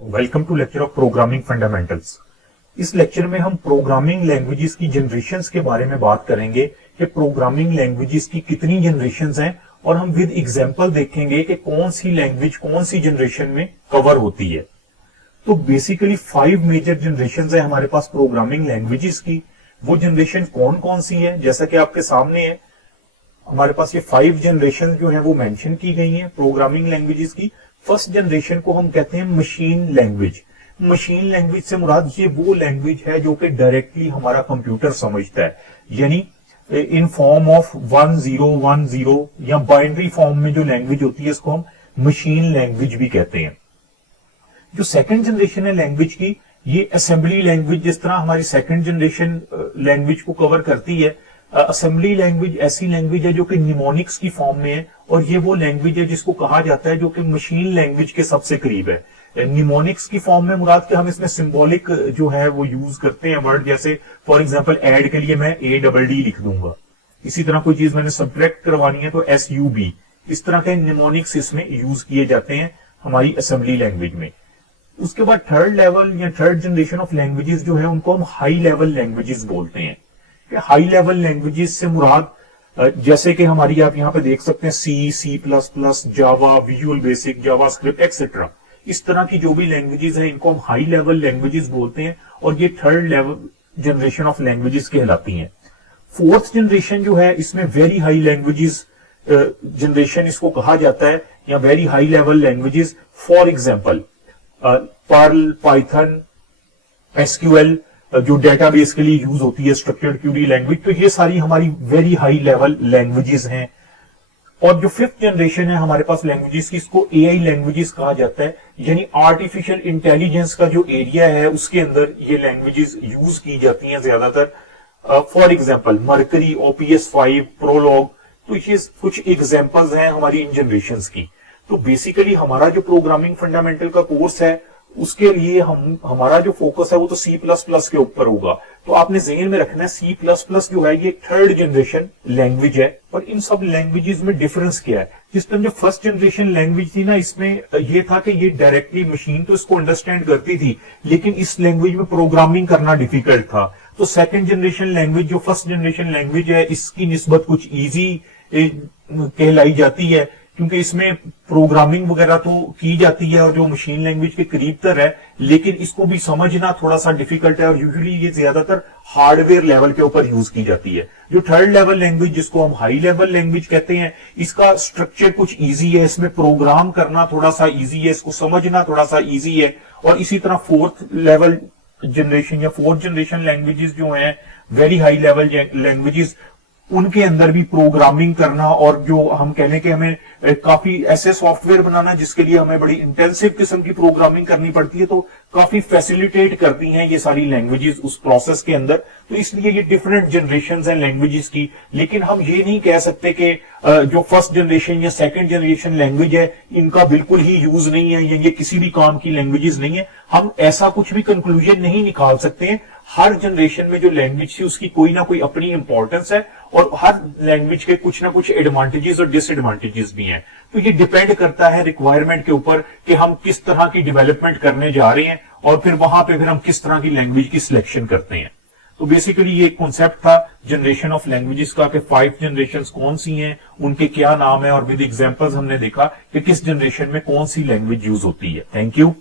Welcome to lecture of programming fundamentals. इस lecture में हम प्रोग्रामिंग लैंग्वेजेस की जनरेशंस के बारे में बात करेंगे कि प्रोग्रामिंग लैंग्वेजेस की कितनी जनरेशंस हैं और हम विद एग्जांपल देखेंगे कि कौन सी लैंग्वेज कौन सी जनरेशन में कवर होती है। तो बेसिकली 5 मेजर जनरेशंस है हमारे पास प्रोग्रामिंग लैंग्वेजेस की। वो जनरेशन कौन कौन सी है, जैसा कि आपके सामने है हमारे पास ये 5 जनरेशन जो है वो मेंशन की गई हैं प्रोग्रामिंग लैंग्वेजेस की। फर्स्ट जनरेशन को हम कहते हैं मशीन लैंग्वेज। मशीन लैंग्वेज से मुराद ये वो लैंग्वेज है जो कि डायरेक्टली हमारा कंप्यूटर समझता है, यानी इन फॉर्म ऑफ 1010 या बाइनरी फॉर्म में जो लैंग्वेज होती है इसको हम मशीन लैंग्वेज भी कहते हैं। जो सेकंड जनरेशन है लैंग्वेज की, ये असेंबली लैंग्वेज जिस तरह हमारी सेकंड जनरेशन लैंग्वेज को कवर करती है। असेंबली लैंग्वेज ऐसी लैंग्वेज है जो कि निमोनिक्स की फॉर्म में है और ये वो लैंग्वेज है जिसको कहा जाता है जो कि मशीन लैंग्वेज के सबसे करीब है। निमोनिक्स की फॉर्म में मुराद के हम इसमें सिंबॉलिक जो है वो यूज करते हैं वर्ड, जैसे फॉर एग्जांपल ऐड के लिए मैं ADD लिख दूंगा। इसी तरह कोई चीज मैंने सब्ट्रैक्ट करवानी है तो SUB। इस तरह के निमोनिक्स इसमें यूज किए जाते हैं हमारी असेंबली लैंग्वेज में। उसके बाद थर्ड लेवल या थर्ड जनरेशन ऑफ लैंग्वेजेस जो है उनको हम हाई लेवल लैंग्वेजेस बोलते हैं। हाई लेवल लैंग्वेजेस से मुराद जैसे कि हमारी आप यहां पे देख सकते हैं C++, जावा, विजुअल बेसिक, जावास्क्रिप्ट एक्सेट्रा। इस तरह की जो भी लैंग्वेजेस हैं इनको हम हाई लेवल लैंग्वेजेस बोलते हैं और ये third level generation of languages कहलाती हैं। फोर्थ जनरेशन जो है इसमें वेरी हाई लैंग्वेजेस जनरेशन इसको कहा जाता है या very high level languages. For example Perl, Python, SQL जो डेटाबेस के लिए यूज होती है, स्ट्रक्चर्ड क्वेरी लैंग्वेज, तो ये सारी हमारी वेरी हाई लेवल लैंग्वेजेस हैं। और जो फिफ्थ जनरेशन है हमारे पास लैंग्वेजेस की, इसको AI लैंग्वेजेस कहा जाता है, यानी आर्टिफिशियल इंटेलिजेंस का जो एरिया है उसके अंदर ये लैंग्वेजेस यूज की जाती हैं ज्यादातर। For example mercury, OPS5, prologue, तो ये कुछ एग्जांपल्स हैं हमारी इन जनरेशंस की। तो बेसिकली हमारा जो प्रोग्रामिंग फंडामेंटल का कोर्स है उसके लिए हमारा जो फोकस है वो तो C++ के ऊपर होगा। तो आपने ज़हन में रखना है C++ जो है ये थर्ड जनरेशन लैंग्वेज है। और इन सब लैंग्वेजेस में डिफरेंस क्या है? जिस टाइम जो फर्स्ट जनरेशन लैंग्वेज थी ना, इसमें ये था कि ये डायरेक्टली मशीन तो इसको अंडरस्टैंड करती थी, लेकिन इस लैंग्वेज में प्रोग्रामिंग करना डिफिकल्ट था। तो सेकेंड जनरेशन लैंग्वेज जो फर्स्ट जनरेशन लैंग्वेज है इसकी निस्बत कुछ ईजी कहलाई जाती है, क्योंकि इसमें प्रोग्रामिंग वगैरह तो की जाती है और जो मशीन लैंग्वेज के करीब तर है, लेकिन इसको भी समझना थोड़ा सा डिफिकल्ट है और यूजुअली ये ज्यादातर हार्डवेयर लेवल के ऊपर यूज की जाती है। जो थर्ड लेवल लैंग्वेज जिसको हम हाई लेवल लैंग्वेज कहते हैं, इसका स्ट्रक्चर कुछ इजी है, इसमें प्रोग्राम करना थोड़ा सा इजी है, इसको समझना थोड़ा सा इजी है। और इसी तरह फोर्थ लेवल जनरेशन या फोर्थ जनरेशन लैंग्वेजेस जो हैं वेरी हाई लेवल लैंग्वेजेस, उनके अंदर भी प्रोग्रामिंग करना और जो हम कहने के हमें काफी ऐसे सॉफ्टवेयर बनाना जिसके लिए हमें बड़ी इंटेंसिव किस्म की प्रोग्रामिंग करनी पड़ती है, तो काफी फैसिलिटेट करती हैं ये सारी लैंग्वेजेस उस प्रोसेस के अंदर। तो इसलिए ये डिफरेंट जनरेशंस हैं लैंग्वेजेस की। लेकिन हम ये नहीं कह सकते कि जो फर्स्ट जनरेशन या सेकंड जनरेशन लैंग्वेज है इनका बिल्कुल ही यूज नहीं है या ये किसी भी काम की लैंग्वेजेस नहीं है। हम ऐसा कुछ भी कंक्लूजन नहीं निकाल सकते हैं। हर जनरेशन में जो लैंग्वेज थी उसकी कोई ना कोई अपनी इंपॉर्टेंस है और हर लैंग्वेज के कुछ ना कुछ एडवांटेजेस और डिसएडवांटेजेस भी हैं। तो ये डिपेंड करता है रिक्वायरमेंट के ऊपर कि हम किस तरह की डेवलपमेंट करने जा रहे हैं और फिर वहां पे फिर हम किस तरह की लैंग्वेज की सिलेक्शन करते हैं। तो बेसिकली ये कॉन्सेप्ट था जनरेशन ऑफ लैंग्वेजेस का कि 5 जनरेशंस कौन सी हैं, उनके क्या नाम है, और विद एग्जांपल्स हमने देखा कि किस जनरेशन में कौन सी लैंग्वेज यूज होती है। Thank you.